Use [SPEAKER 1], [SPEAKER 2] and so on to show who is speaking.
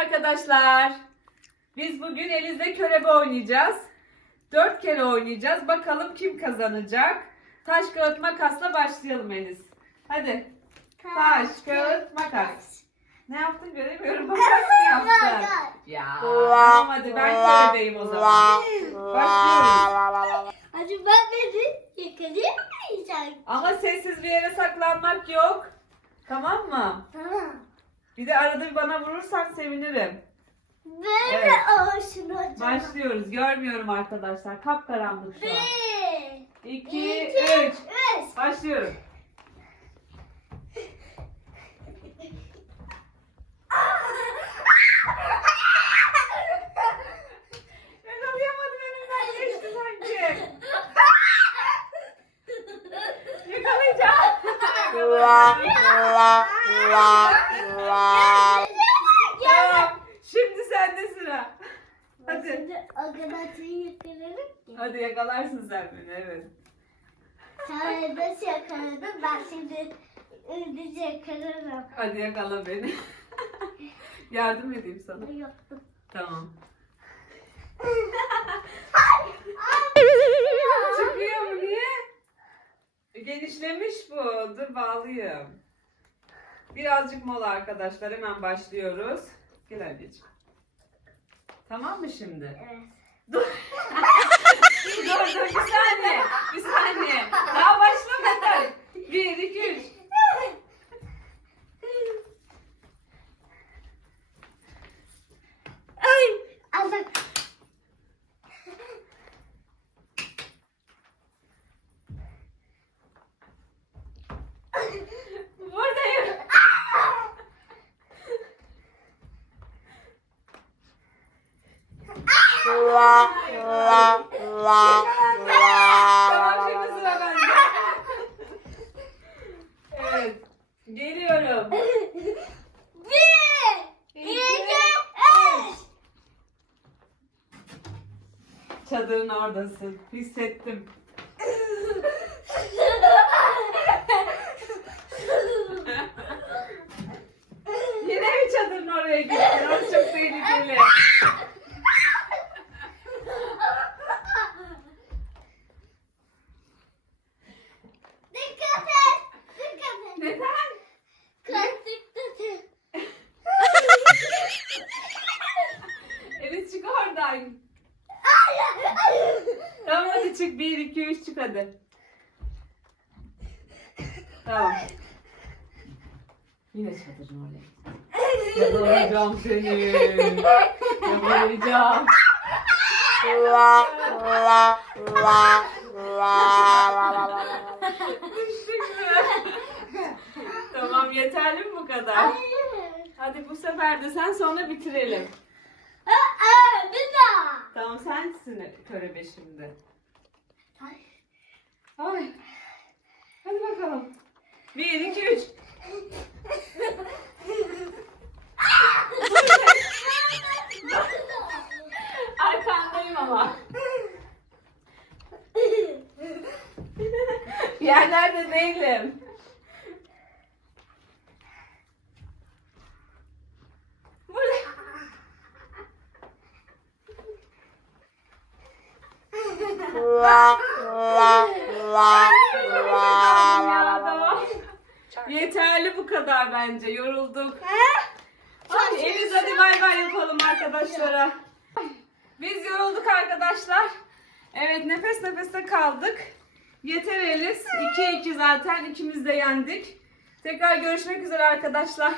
[SPEAKER 1] arkadaşlar. Biz bugün Eliz'le körebe oynayacağız. Dört kere oynayacağız. Bakalım kim kazanacak? Taş, kağıt, makasla başlayalım Eliz. Hadi. Taş, kağıt, makas. Ne yaptın göremiyorum. Makas mı yaptın? Ya tamam hadi ben körebeyim o zaman. Başlıyoruz.
[SPEAKER 2] Hadi ben beni yakalayamayacağım.
[SPEAKER 1] Ama sessiz bir yere saklanmak yok. Tamam mı?
[SPEAKER 2] Tamam.
[SPEAKER 1] Bir de arada bir bana vurursan sevinirim.
[SPEAKER 2] Böyle
[SPEAKER 1] Evet.
[SPEAKER 2] olsun hocam.
[SPEAKER 1] Başlıyoruz. Görmüyorum arkadaşlar. Kapkaranlık şu an.
[SPEAKER 2] Bir,
[SPEAKER 1] 2,
[SPEAKER 2] iki,
[SPEAKER 1] 3.
[SPEAKER 2] üç.
[SPEAKER 1] Başlıyorum. Tamam. Şimdi sende sıra. Hadi.
[SPEAKER 2] Şimdi o kadar seni yakalarım ki.
[SPEAKER 1] Hadi yakalarsın sen beni evet.
[SPEAKER 2] Sen nasıl yakaladın? Ben şimdi hızlıca yakalarım.
[SPEAKER 1] Hadi yakala beni. Yardım edeyim sana.
[SPEAKER 2] Yaptım.
[SPEAKER 1] Tamam. Genişlemiş bu. Dur bağlayayım. Birazcık mola arkadaşlar. Hemen başlıyoruz. Gel anneciğim. Tamam mı şimdi?
[SPEAKER 2] Evet.
[SPEAKER 1] Dur dur bir saniye. Bir saniye. Daha başlamadan. Bir, iki, üç.
[SPEAKER 2] Ay, Allah.
[SPEAKER 1] Buradayım. Şimdi sıra bende. Evet. Geliyorum.
[SPEAKER 2] Bir, iki, üç.
[SPEAKER 1] Çadırın oradasın. Hissettim. Elis çık oradan. Tamam hadi çık. 1, 2, 3 çık hadi. Tamam. Yine çadırın oraya. Yakalayacağım seni. Yakalayacağım. Düştük mü? tamam yeterli mi bu kadar?
[SPEAKER 2] Hayır.
[SPEAKER 1] Hadi bu sefer de sen sonra bitirelim. Tamam sensin körebe şimdi. Ay. Hadi bakalım. Bir, iki, üç. Arkandayım ama. Yerlerde değilim. Burada. Ya, tamam. Yeterli bu kadar bence. Yorulduk. Hadi Eliz hadi bay bay yapalım arkadaşlara. Biz yorulduk arkadaşlar. Evet nefes nefese kaldık. Yeter Eliz. 2-2 zaten ikimiz de yendik. Tekrar görüşmek üzere arkadaşlar.